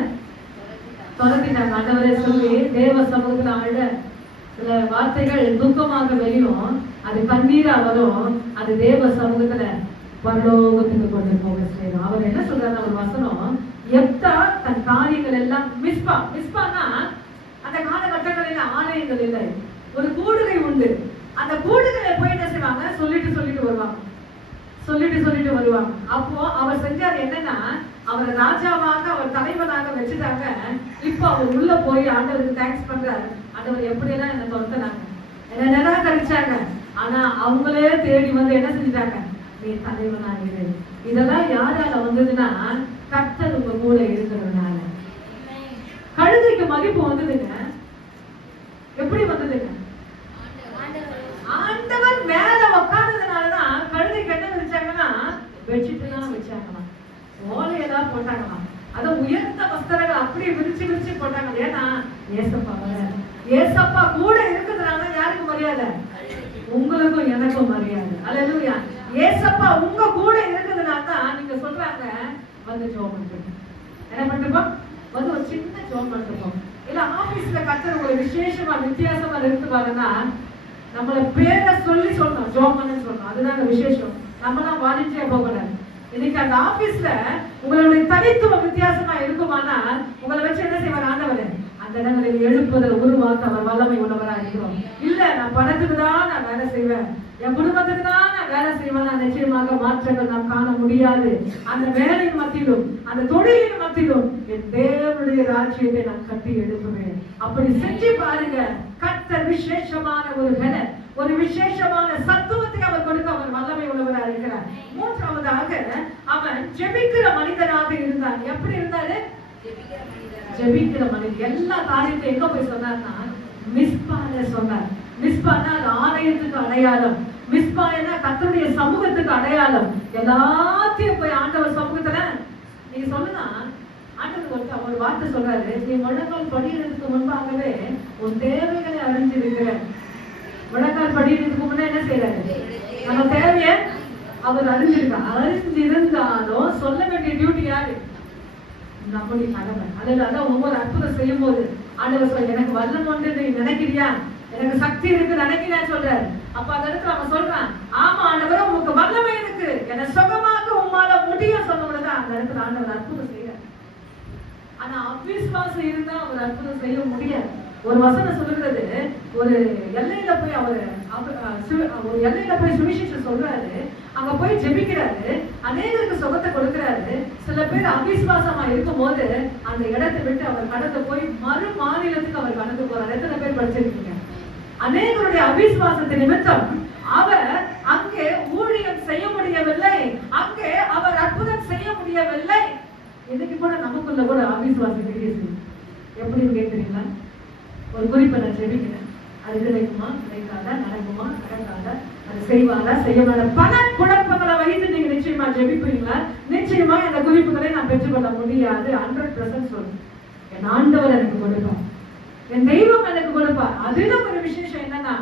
துரத்திட்டாங்க. ஆண்டவரே சொல்லி தேவ சமூகத்துல ஆழ்ந்த சில வார்த்தைகள் துக்கமாக வெளியும், அது கண்ணீரா வரும், அது தேவ சமூகத்துல பரலோகத்துக்கு கொண்டு போக செய்யும். அவர் என்ன சொல்றாரு ஒரு வசனம், எப்தா தன் காரியங்கள் எல்லாம் மிஸ்பானா அந்த காலகட்டங்களில் ஆலயங்கள் இல்லை, ஒரு கூடுகை உண்டு. அந்த கூடுகளை போய் என்ன செய்வாங்க, சொல்லிட்டு வருவாங்க. அப்போ அவர் செஞ்சார் என்னன்னா, அவரை ராஜாவாக அவர் தலைவனாக வச்சுட்டாங்க. இப்போ அவர் உள்ள போய் ஆண்டவருக்கு தேங்க்ஸ் பண்றாரு. ஆண்டவர் எப்படியெல்லாம் என்ன துரத்துனாங்க, என்ன நிராகரிச்சாங்க, ஆனா அவங்களே தேடி வந்து என்ன செஞ்சுட்டாங்க, நீ தலைவனாகிரு. இதெல்லாம் யாரால வந்ததுன்னா கர்த்தர் உங்க கூட இருக்கிறதுனால. கழுதைக்கு மதிப்பு வந்ததுங்க. எப்படி வந்ததுங்க? ஆண்டவர் மேல உட்கார்ந்ததுனாலதான். கழுதைக்கு என்ன வச்சாங்கன்னா பெட்ஷீட் எல்லாம் வச்சாங்களாம், ஓலையெல்லாம் போட்டாங்களாம், அதை உயர்ந்த வஸ்திரங்கள் அப்படியே விரிச்சு போட்டாங்க. ஏன்னா ஏசப்பா கூட இருக்கிறதுனால யாருக்கு மரியாதை? உங்களுக்கும் எனக்கும் மரியாதை. அல்லேலூயா. ஏசப்பா உங்க கூட இருக்கிறதுனால தான் நீங்க சொல்றாங்க வந்து ஜெபம் பண்ணுங்க. என்ன பண்ணுப்போம்? வந்து ஒரு சின்ன ஜெபம் பண்ணுப்போம். இல்ல ஆபீஸ்ல கர்த்தர் ஒரு விசேஷமா வித்தியாசமா நிறுத்துவாங்கன்னா நம்மள பேரை சொல்லி சொல்லணும், ஜெபம் பண்ண சொல்லணும். அதுதான் விசேஷம். நம்மளாம் வாலண்டியரா போகக்கூடாது. இன்னைக்கு அந்த ஆபீஸ்ல உங்களுடைய தனித்துவ வித்தியாசமா இருக்குமானா உங்களை வச்சு என்ன செய்வார் ஆண்டவர்? அந்த இடங்களில் எழுப்புதல் உருவாக்க அவர் வல்லமை உள்ளவராக இருக்கிறோம். இல்ல நான் பணத்துக்கு தான் நான் வேலை செய்வேன், என் குடும்பத்துக்கு தான் நான் வேலை செய்வேன், நிச்சயமாக மாற்றங்கள் நாம் காண முடியாது. அந்த வேலையின் மத்தியிலும் அந்த தொழிலின் மத்தியிலும் என் தேவனுடைய ராஜ்யத்தை நான் கட்டி எழுப்புவேன். அப்படி செஞ்சு பாருங்க. கர்த்தர் விசேஷமான ஒரு வேலை, ஒரு விசேஷமான சத்துவத்தை அவர் கொடுக்க அவர் வல்லமை உள்ளவராக இருக்கிறார். மூன்றாவதாக அவன் ஜெபிக்கிற மனிதனாக இருந்தான். எப்படி இருந்தாரு? ஜெபிக்கிற மனிதன். எல்லா காரியத்தையும் எங்க போய் சொன்னார்னா மிஸ்பால சொன்னார். மிஸ்பானா அது ஆலயத்துக்கு அடையாளம். மிஸ்பானா கர்த்தருடைய சமூகத்துக்கு அடையாளம். எல்லாத்தையும் போய் ஆண்டவர் சமூகத்துல நீங்க சொல்லலாம். ஆண்டவர் ஒரு வார்த்தை சொல்றாரு, நீ முழங்கால் படிக்கிறதுக்கு முன்பாகவே உன் தேவைகளை அறிஞ்சிருக்கிற. முழங்கால் படிக்கிறதுக்கு முன்னே என்ன செய்யறாரு? நம்ம தேவைய அவர் அறிஞ்சிருந்தாலும் சொல்ல வேண்டிய டியூட்டி யாரு? நம்முடைய கடமை. அதான் ஒவ்வொரு அற்புதம் செய்யும் போது ஆண்டவர் சொல்ல, எனக்கு வல்லம் ஒன்று நீ நினைக்கிறியா, எனக்கு சக்தி இருக்கு நினைக்கிறா சொல்றாரு. அப்ப அந்த இடத்துல அவன் சொல்றான், ஆமா ஆண்டவர் உங்களுக்கு வல்லமை இருக்கு, என்ன சுகமாக உம்மால முடியும் சொல்லக்கூடாது. அந்த இடத்துல ஆண்டவர் அற்புதம் செய்யறார். ஆனா அவிசுவாசம் இருந்தா அவர் அற்புதம் செய்ய முடியாது. ஒரு வசனம் சொல்லுகிறது, ஒரு எல்லையில போய் ஒரு எல்லையில போய் சுவிசேஷம் சொல்றாரு, அங்க போய் ஜெபிக்கிறாரு, அநேகருக்கு சுகத்தை கொடுக்கிறாரு. சில பேர் அவிசுவாசமா இருக்கும் போது அந்த இடத்தை விட்டு அவர் கடந்து போய் மறு மாநிலத்துக்கு அவர் கடந்து போறாரு. எத்தனை பேர் படிச்சிருக்கீங்க? அநேகருடைய அவிசுவாசத்தின் நிமித்தம் அவர் அங்கே ஊழியம் செய்ய முடியவில்லை, அங்கே அவர் அற்புதம் செய்ய முடியவில்லை. இன்னைக்கு கூட நமக்குள்ள கூட அவிசுவாசம் கிடையாது. எப்படின்னு கேட்கிறீங்களா? ஒரு குறிப்பை நான் ஜெபிக்கிறேன், அது கிடைக்குமா கிடைக்காதா, நடக்குமா நடக்காதா, அது செய்வாரா செய்யவாரா, பல குழப்பங்களை வைத்து நீங்க நிச்சயமா ஜெபிப்பீங்களா? நிச்சயமா அந்த குறிப்புகளை நான் பெற்றுக்கொள்ள முடியாது. 100% சொல்றேன். என் ஆண்டவர் எனக்கு கொடுப்பார், என் தெய்வம் எனக்கு கொடுப்பார். அதுல ஒரு விசேஷம் என்னன்னா,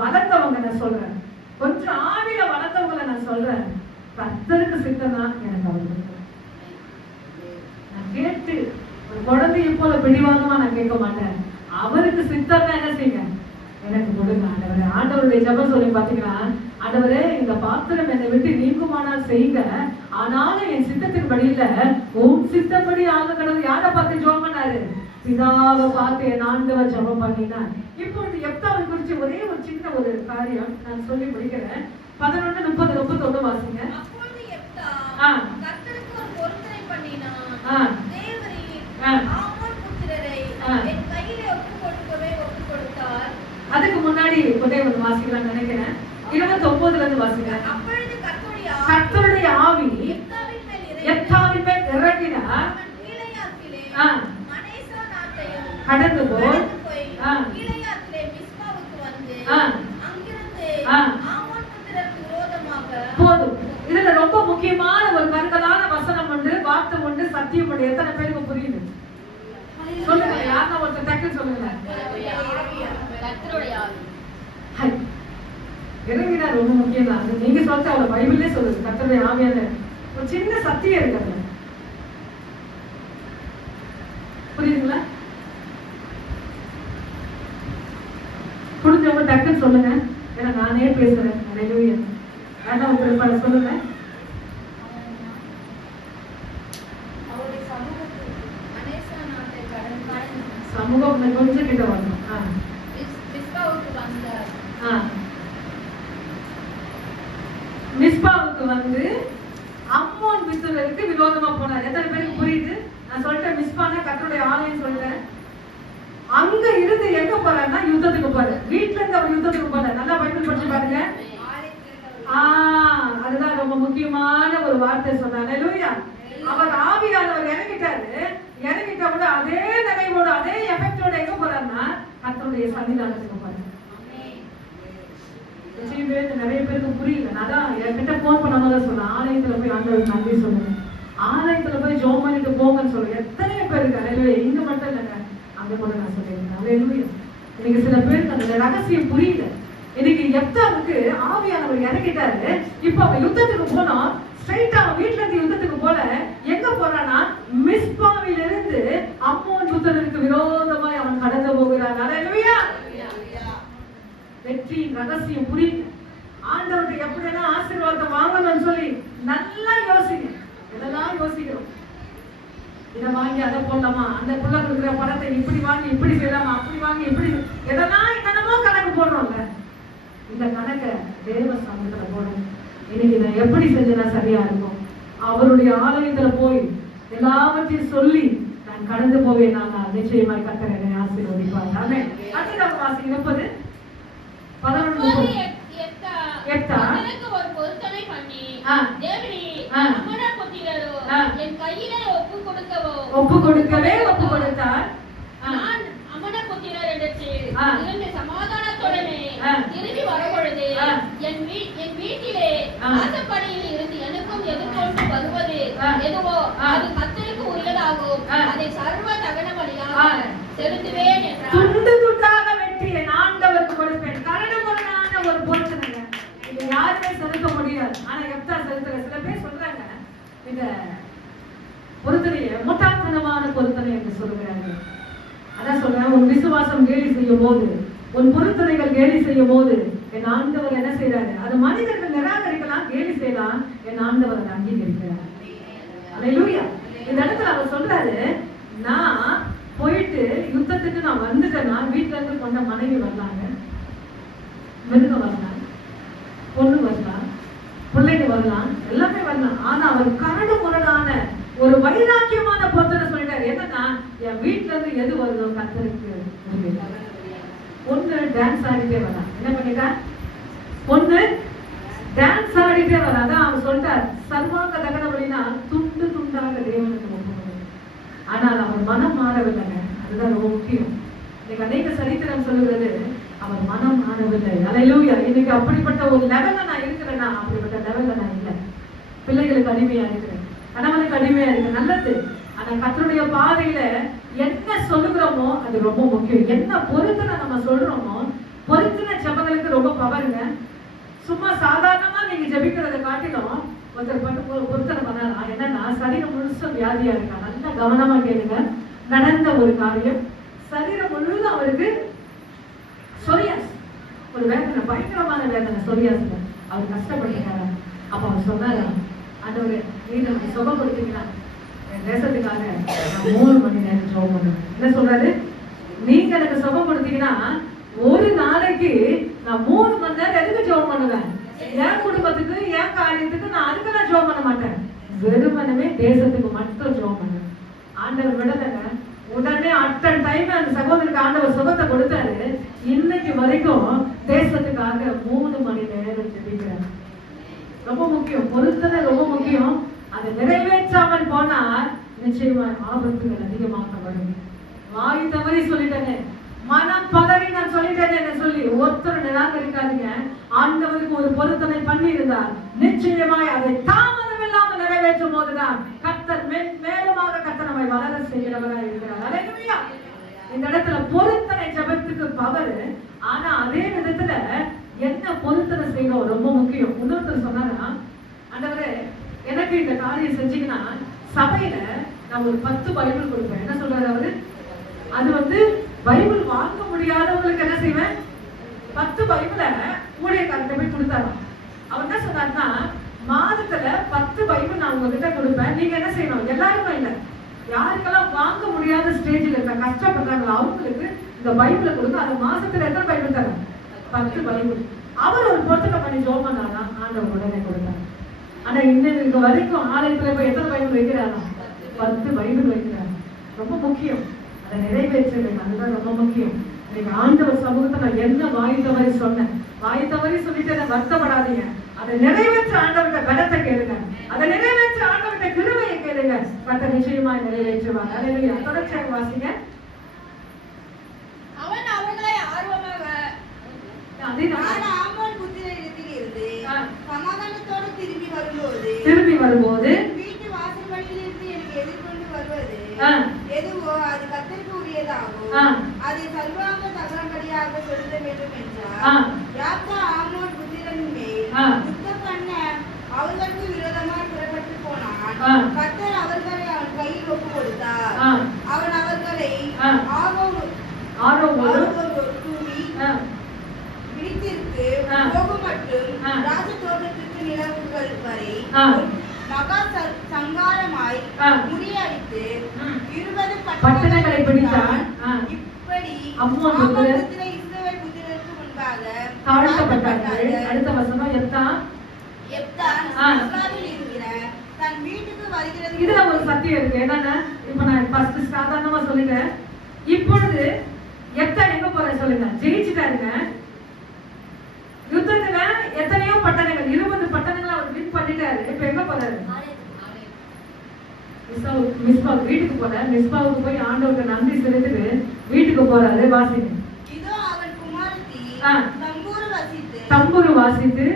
வளர்ந்தவங்க நான் சொல்றேன், கொஞ்சம் ஆவில வளர்ந்தவங்களை நான் சொல்றேன், கர்த்தருக்கு சித்தம்னா எனக்கு அவர் கொடுப்பார். நான் கேட்டு ஒரு குழந்தைய போல பிடிவாதமா நான் கேட்க மாட்டேன். அவருக்கு சித்தம்னா என்ன செய்யுங்க, எனக்கு கொடுங்க ஆண்டவரே. ஆண்டவருடைய ஜெபம் சொல்லி பாத்தீங்கன்னா, ஆண்டவரே இந்த பாத்திரம் என்னை விட்டு நீங்குமானால் செய்யுங்க, ஆனாலும் என் சித்தத்தின் படியில உன் சித்தப்படி ஆக கடவுள். யாரை பார்த்து ஜெபம் பண்ணாரு? பிதாவை பார்த்து என் ஆண்டவர் ஜெபம் பண்ணினார். இப்பொழுது எப்தாவை குறிச்சு ஒரே ஒரு சின்ன ஒரு காரியம் நான் சொல்லி முடிக்கிறேன். 11:30-31 வாசிங்க. அப்பொழுது எப்தா கர்த்தருக்கு ஒரு பொருத்தனை பண்ணினான். தேவரீர் ஆமோன் புத்திரரை என் கையிலே ஒப்புக் கொடுத்தார். அதுக்கு முன்னாடி கொண்டே வந்து வாசிக்கலாம் நினைக்கிறேன். 29ல இருந்து வாசிங்க. அப்பொழுது கர்த்தருடைய ஆவி எப்தாவின் மேல் இறங்கினார். கீலேயாத்திலே கடந்து போய் கீலேயாத்திலே மிஸ்பாவுக்கு வந்து அங்கிருந்து ஆ. ஆமோன் புத்திரருக்கு விரோதமாக போதும். இதுல ரொம்ப முக்கியமான ஒரு கருங்கலான வசனம் உண்டு, வார்த்தை உண்டு, சத்தியம் உண்டு. எத்தனை பேருக்கு புரியுது? சொல்லுங்க, யாருன்னா ஒருத்தர் டக்குன்னு சொல்லுங்க. கர்த்தருடைய ஆவி. ஹை. இறைவினா ரொம்ப முக்கியம் தான். அது நீங்க சொல்லிட்டு அவளை பைபிள்லே சொல்லுது, கர்த்தருடைய ஆவியான ஒரு சின்ன சத்தியம் இருக்கிறது. புரியுதுங்களா? புரிஞ்சவங்க டக்குன்னு சொல்லுங்க. ஏன்னா நானே பேசுறேன். ஹல்லேலூயா. அதான் ஒரு சொல்லுங்க. அவருடைய சமூகத்தில் அநேசா நாட்டை கடந்து சமூகம் கொஞ்சம் கிட்ட வரணும். மிஸ்பாவுக்கு வந்தார். மிஸ்பாவுக்கு வந்து அம்மோன் புத்திரருக்கு விரோதமா போனார். எத்தனை பேருக்கு புரியுது? நான் சொல்லிட்டேன், மிஸ்பான்னா கர்த்தருடைய ஆலயம் சொல்லிட்டேன். அங்க இருந்து எங்க போறாருன்னா யுத்தத்துக்கு போறாரு. வீட்டுல இருந்து அவர் யுத்தத்துக்கு போறாரு. நல்லா பைபிள் படிச்சு பாருங்க. அதுதான் ரொம்ப முக்கியமான ஒரு வார்த்தை சொன்னார். ஹல்லேலூயா. அவர் ஆவியானவர் இறங்கிட்டாரு. இறங்கிட்ட கூட அதே நினைவோட அதே எஃபெக்டோட எங்க போறாருன்னா கர்த்தருடைய சன்னிதானத்துக்கு போறாரு. நிறைய பேருக்கு புரியல. அதான் என்கிட்ட போன் பண்ணாம தான் சொன்னேன், ஆலயத்துல போய் ஆண்டவருக்கு நன்றி சொல்லுங்க, ஆலயத்துல போய் ஜெபம் பண்ணிட்டு போங்கன்னு சொல்லுங்க. எத்தனையோ பேருக்கு ஹல்லேலூயா. இங்க மட்டும் இல்லைங்க, அங்க கூட நான் சொல்லியிருக்கேன். ஹல்லேலூயா. இன்னைக்கு சில பேருக்கு அந்த ரகசியம் புரியல. இன்னைக்கு எப்தாவுக்கு ஆவியானவர் இறங்கிட்டாரு. இப்ப அவன் யுத்தத்துக்கு போனா ஸ்ட்ரைட்டா அவன் வீட்டுல இருந்து யுத்தத்துக்கு போல எங்க போறானா மிஸ்பாவிலிருந்து அம்மோன் புத்திரருக்கு விரோதமாய் அவன் கடந்து போகிறான். ஹல்லேலூயா. வெற்றியின் ரகசியம் புரியுது. ஆண்டவர்கிட்ட எப்படின்னா ஆசீர்வாதத்தை வாங்கணும்னு சொல்லி நல்லா யோசிங்க. இதெல்லாம் யோசிக்கிறோம். இதை வாங்கி அதை போடலாமா, அந்த புள்ள கொடுக்குற பணத்தை இப்படி வாங்கி இப்படி செய்யலாமா, அப்படி வாங்கி இப்படி எதெல்லாம் என்னென்னமோ கணக்கு போடுறோம்ல. இந்த கணக்கை தேவ சமூகத்துல போடணும். இன்னைக்கு நான் எப்படி செஞ்சா சரியா இருக்கும்? அவருடைய ஆலயத்துல போய் எல்லாவற்றையும் சொல்லி நான் கடந்து போவேன். நான் நிச்சயமாய் கர்த்தர் என்னை ஆசீர்வதிப்பார். ஆமென். அடுத்த வாசிங்க 30 11 ஒரு பொருத்தனை பண்ணி தேவனே அம்மோன் புத்திரரோ என் கையிலே ஒப்பு கொடுத்தார். நான் அம்மோன் புத்திரர் இடத்தில் இருந்து சமாதானத்துடனே திரும்பி வரும்பொழுது என் வீட்டிலே வாசற்படியில் இருந்து எனக்கும் எதிர்கொண்டு வருவது எதுவோ அது கர்த்தருக்கு உரியதாகும். அதை சர்வ தகன பலியாக செலுத்துவேன் என்றார். துண்டு துண்டாக வெட்டி என் ஆண்டவருக்கு கொடுப்பேன். கரடுமுரடான ஒரு பொருத்தனை இது யாருமே செலுத்த முடியாது. ஆனா எப்தா செலுத்துற. சில பேர் சொல்றாங்க இந்த பொருத்தனையை முட்டாள்தனமான பொருத்தனை என்று சொல்லுகிறார்கள். அதான் சொல்றேன், உன் விசுவாசம் கேலி செய்யும் போது, உன் பொருத்தனைகள் கேலி செய்யும் போது என் ஆண்டவர் என்ன செய்யறாரு? அது மனிதர்கள் நிராகரிக்கலாம், கேலி செய்யலாம், என் ஆண்டவர் அதை அங்கீகரிக்கிறார். ஹல்லேலூயா. இந்த இடத்துல அவர் சொல்றாரு, நான் போயிட்டு யுத்தத்துக்கு நான் வந்துட்டேன்னா வீட்டுல இருந்து கொண்ட மனைவி வரலாங்க, மிருகம் வரலாம், பொண்ணு வரலாம், பிள்ளைங்க வரலாம், எல்லாமே வரலாம். ஆனா அவர் கரடு முரடான ஒரு வைராக்கியமான பொருத்தனை சொல்லிட்டாரு. என்னன்னா என் வீட்டுல இருந்து எது வருதோ கர்த்தருக்கு. பொண்ணு டான்ஸ் ஆடிட்டே வரலாம். என்ன பண்ணிட்டா? பொண்ணு டான்ஸ் ஆடிட்டே வர. அதான் அவர் சொல்லிட்டார், சர்வாங்க தகன வழினா துண்டு துண்டாக தேவனுக்கு ஒப்புக்கொடுங்க. ஆனால் அவர் மனம் மாறவில்லைங்க. அதுதான் ரொம்ப முக்கியம். இன்னைக்கு அநேக சரித்திரம் சொல்லுகிறது, அவர் மனம் மாறவில்லை. ஹல்லேலூயா. இன்னைக்கு அப்படிப்பட்ட ஒரு லெவல்ல நான் இருக்கிறேன்னா அப்படிப்பட்ட லெவல்ல நான் இல்லை. பிள்ளைகளுக்கு அடிமையா இருக்கிறேன், கணவனுக்கு அடிமையா இருக்கு, நல்லது. ஆனா கர்த்தருடைய பாதையில என்ன சொல்லுகிறோமோ அது ரொம்ப முக்கியம். என்ன பொருத்தனை நம்ம சொல்றோமோ, பொருத்தின ஜெபங்களுக்கு ரொம்ப பவருங்க. சும்மா சாதாரணமா நீங்க ஜெபிக்கிறத காட்டிலும் ஒருத்தர் பண்ண பொருத்தனை பண்ணலாம். என்னன்னா சரீரம் முழுசும் வியாதியா இருக்கா. நல்லா கவனமா கேளுங்க. நடந்த ஒரு காரியம், சரீரம் முழுவதும் அவருக்கு சொரியாஸ், ஒரு வேதனை, பயங்கரமான வேதனை, சொரியாஸ்ல அவர் கஷ்டப்பட்டுட்டாரா. அப்ப அவர் சொன்னாரா, ஆண்டவரே நீங்க நமக்கு சுகம் கொடுத்தீங்கன்னா என் தேசத்துக்காக நான் 3 மணி நேரம் ஜெபம் பண்ணுவேன். என்ன சொல்றாரு? நீங்க எனக்கு சுகம் கொடுத்தீங்கன்னா ஒரு நாளைக்கு நான் 3 மணி நேரம் எதுக்கு ஜெபம் பண்ணுவேன்? என் குடும்பத்துக்கு, என் காரியத்துக்கு நான் அதுக்கெல்லாம் ஜெபம் பண்ண மாட்டேன். வெறுமனமே தேசத்துக்கு மட்டும் ஜெபம் பண்ணுவேன். ஆண்டவர் விடலைங்க. உடனே அட்டன் டைம் அந்த சகோதரருக்கு ஆண்டவர் சுகத்தை கொடுத்தாரு. இன்னைக்கு வரைக்கும் தேசத்துக்காக 3 மணி நேரம் ஜெபிக்கிறார். ரொம்ப முக்கியம். பொருத்தனை ரொம்ப முக்கியம். அதை நிறைவேற்றாமல் போனால் நிச்சயமா ஆபத்துகள் அதிகமாக வரும். வாய் தவறி சொல்லிட்டேனே, மனம் பதறி நான் சொல்லிட்டேனே சொல்லி ஒருத்தர் நிராகரிக்காதீங்க. ஆண்டவருக்கு ஒரு பொருத்தனை பண்ணி இருந்தார், நிச்சயமாய் அதை தாமதம் இல்லாமல் நிறைவேற்றும் போதுதான் கர்த்தர் மேலுமாக கர்த்தர் நம்மை வளர செய்கிறவராக இருக்கிறார். அல்லேலூயா. இந்த இடத்துல பொருத்தனை ஜெபத்துக்கு பவர். ஆனா அதே விதத்துல என்ன பொருத்தனை செய்யணும் ரொம்ப முக்கியம். இன்னொருத்தர் சொன்னாரா, ஆண்டவரே எனக்கு இந்த காரியம் செஞ்சீங்கன்னா சபையில நான் ஒரு 10 பைபிள் கொடுப்பேன். என்ன சொல்றாரு அவரு? அது பைபிள் வாங்க முடியாதவங்களுக்கு என்ன செய்வேன், 10 பைபிளை ஊழியக்காரர்கிட்ட போய் கொடுத்தாராம். அவர் என்ன சொன்னார்னா, மாதத்துல 10 பைபிள் நான் உங்ககிட்ட கொடுப்பேன், நீங்க என்ன செய்யணும், எல்லாருமே இல்லை, யாருக்கெல்லாம் வாங்க முடியாத ஸ்டேஜில் இருக்க கஷ்டப்படுறாங்களோ அவங்களுக்கு இந்த பைபிளை கொடுங்க. அது மாசத்துல எத்தனை பைபிள் தரும்? 10 பைபிள். அவர் ஒரு பொருத்தனை பண்ணி ஜோம் பண்ணாரா, ஆண்டவர் உடனே கொடுத்தாரு. ஆனா இன்னைக்கு வரைக்கும் ஆலயத்துல போய் எத்தனை பைபிள் வைக்கிறாரா? 10 பைபிள் வைக்கிறாரு. ரொம்ப முக்கியம் அதை நிறைவேற்றுங்க, அதுதான் ரொம்ப முக்கியம். இன்னைக்கு ஆண்டவர் சமூகத்தை நான் என்ன வாய் தவறி சொன்னேன், வாய் தவறி சொல்லிட்டு என்ன வருத்தப்படாதீங்க. அதை நிறைவேற்ற ஆண்டவர்கிட்ட பலத்தை கேளுங்க, அதை நிறைவேற்ற ஆண்டவர்கிட்ட கிருபையை கேளுங்க, கர்த்தர் நிச்சயமாய் நிறைவேற்றுவார். அல்லேலூயா. தொடர்ச்சியாக வாசிங்க. அவன் அவர்களை ஆர்வமாக ஆமோன் புத்திரரிடத்தில் இருந்து சமாதானத்தோடு திரும்பி வரும்போது வீட்டு வாசல்களில் இருந்து எனக்கு எதிர்கொண்டு வருவது எதுவோ அது கர்த்தருக்கு உரியதாகும், அதை சர்வாங்க தகனபலியாக செலுத்த வேண்டும் என்றார். யாக்கா ஆமோன் புத்திரன் மேல் யுத்தம் பண்ண அவர்களுக்கு விரோதமாக புறப்பட்டு போனான். கர்த்தர் அவர்களை அவன் கையில் ஒப்பு கொடுத்தார். அவன் அவர்களை விழித்திற்கு போகும் மட்டும் ராஜதோட்டத்திற்கு நிலவுகள் வரை மகா சங்காரமாய் முறியடித்து 20 பட்டணங்களை பிடித்தான். இப்படி இஸ்ரவேல் புத்திரருக்கு முன்பாக தாழ்த்தப்பட்டார்கள். அடுத்த வசனம் எப்தான் இருக்கிற தன் வீட்டுக்கு வருகிறது. இதுல ஒரு சத்தியம் இருக்கு. என்னன்னா, இப்ப நான் ஃபர்ஸ்ட் சாதாரணமா சொல்லிட்டேன். இப்பொழுது எப்தா எங்க போற சொல்லுங்க, ஜெயிச்சுட்டாருங்க. யுத்தத்துல எத்தனையோ பட்டணங்கள், 20 பட்டணங்களை அவர் வின் பண்ணிட்டாரு. இப்ப எங்க போறாரு? மிஸ்பா வீட்டுக்கு போறாரு. மிஸ்பாவுக்கு போய் ஆண்டவருக்கு நன்றி செலுத்திட்டு வீட்டுக்கு போறாரு. வாசிங்க. இதோ அவன் குமாரத்தி தம்புரு வாசித்து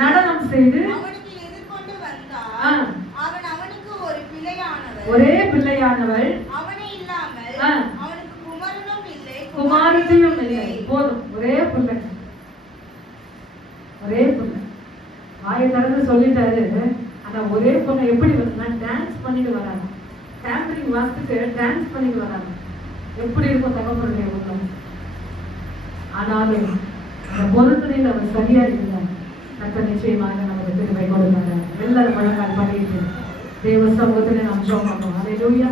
நடனம் செய்து அவனுக்கு எதிர்கொண்டு வந்தார். அவன் அவனுக்கு ஒரு பிள்ளையானவள், ஒரே பிள்ளையானவள், அவனே இல்லாமல் அவனுக்கு குமாரனும் இல்லை குமாரத்தியும் இல்லை. போதும், ஒரே பிள்ளை, ஒரே பொண்ணு. வாயை திறந்து சொல்லிட்டாரு. ஆனா ஒரே பொண்ணு எப்படி வருதுன்னா, டான்ஸ் பண்ணிட்டு வராங்க, டேம்பரிங் வாசிட்டு டான்ஸ் பண்ணிட்டு வராங்க. எப்படி இருக்கும் தகப்பனுடைய உள்ளம். ஆனாலும் அந்த பொருத்தனையில் அவர் சரியா இருந்தார். கர்த்தர் நிச்சயமாக நமக்கு திரும்பி கொடுத்தாங்க. எல்லாரும் முழங்கால் பண்ணிட்டு தேவ சமூகத்துல நாம் ஜெபம் பண்ணுவோம். அல்லேலூயா.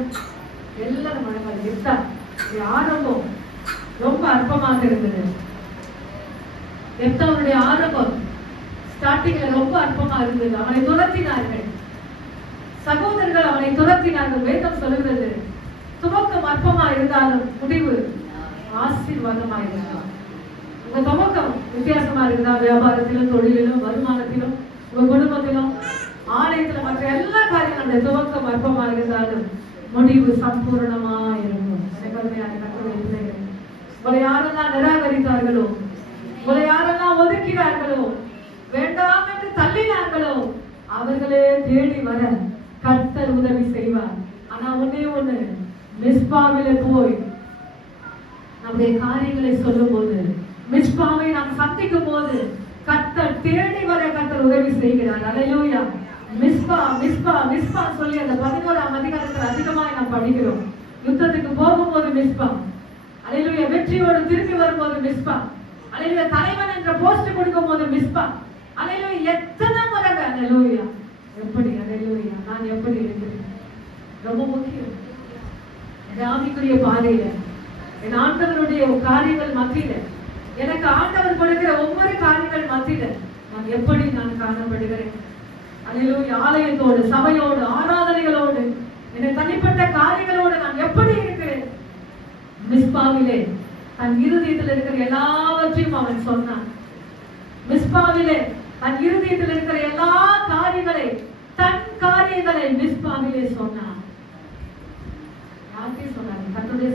எல்லாரும் முழங்கால் எடுத்தா ஆரம்பம் ரொம்ப அற்பமாக இருந்தது. எப்தாவுடைய ஆரம்பம் ஸ்டார்டிங்ல ரொம்ப அற்பமா இருந்தது. அவனை துரத்தினார்கள், சகோதரர்கள் அவனை துரத்தினார்கள். வேதம் சொல்லுகிறது, துவக்கம் அற்பமா இருந்தாலும் முடிவு ஆசீர்வாதமா இருந்தால். உங்க துவக்கம் வித்தியாசமா இருந்தா, வியாபாரத்திலும் தொழிலிலும் வருமானத்திலும் உங்க குடும்பத்திலும் ஆலயத்துல மற்ற எல்லா காரியங்களுடைய துவக்கம் அற்பமா இருந்தாலும் முடிவு சம்பூர்ணமா இருக்கும். உங்களை யாரெல்லாம் நிராகரித்தார்களோ, உங்களை யாரெல்லாம் ஒதுக்கினார்களோ, வேண்டாம் என்று தள்ளினார்களோ, அவர்களே தேடி வர கர்த்தர் உதவி செய்வார். ஆனா ஒன்னே ஒண்ணு, மிஸ்பாவிலே போய் நம்முடைய காரியங்களை சொல்லும் போது, மிஸ்பாவை நாம் சந்திக்கும் போது கர்த்தர் தேடி வர கர்த்தர் உதவி செய்கிறார். அல்லேலூயா. மிஸ்பா மிஸ்பா மிஸ்பா சொல்லி அந்த 11ஆம் அதிகாரத்தில் அதிகமாக நாம் படிக்கிறோம். யுத்தத்துக்கு போகும்போது மிஸ்பா, அல்லேலூயா. வெற்றியோடு திரும்பி வரும்போது மிஸ்பா, அல்லேலூயா. தலைவன் என்ற போஸ்ட் கொடுக்கும் போது மிஸ்பா, அல்லேலூயா. எத்தனை முறைங்க, அல்லேலூயா. எப்படி, அல்லேலூயா, நான் எப்படி இருக்கிறேன் ரொம்ப முக்கியம். ஆவிக்குரிய பாதையில என் ஆண்டவருடைய காரியங்கள் மத்தியில, எனக்கு ஆண்டவர் கொடுக்கிற ஒவ்வொரு காரியங்கள் மத்தியில நான் எப்படி காணப்படுகிறேன். அல்லேலூயா. ஆலயத்தோடு, சபையோடு, ஆராதனைகளோடு, என்னை தனிப்பட்ட காரியங்களோடு நான் எப்படி இருக்கிறேன். மிஸ்பாவிலே தன் இருதயத்தில் இருக்கிற எல்லாவற்றையும் அவன் சொன்னான். மிஸ்பாவிலே தன் இருதயத்தில் இருக்கிற எல்லா தன் காரியங்களை மிஸ்பாவிலே சொன்னான். யாருக்கே சொன்னாங்க? தன்னுடைய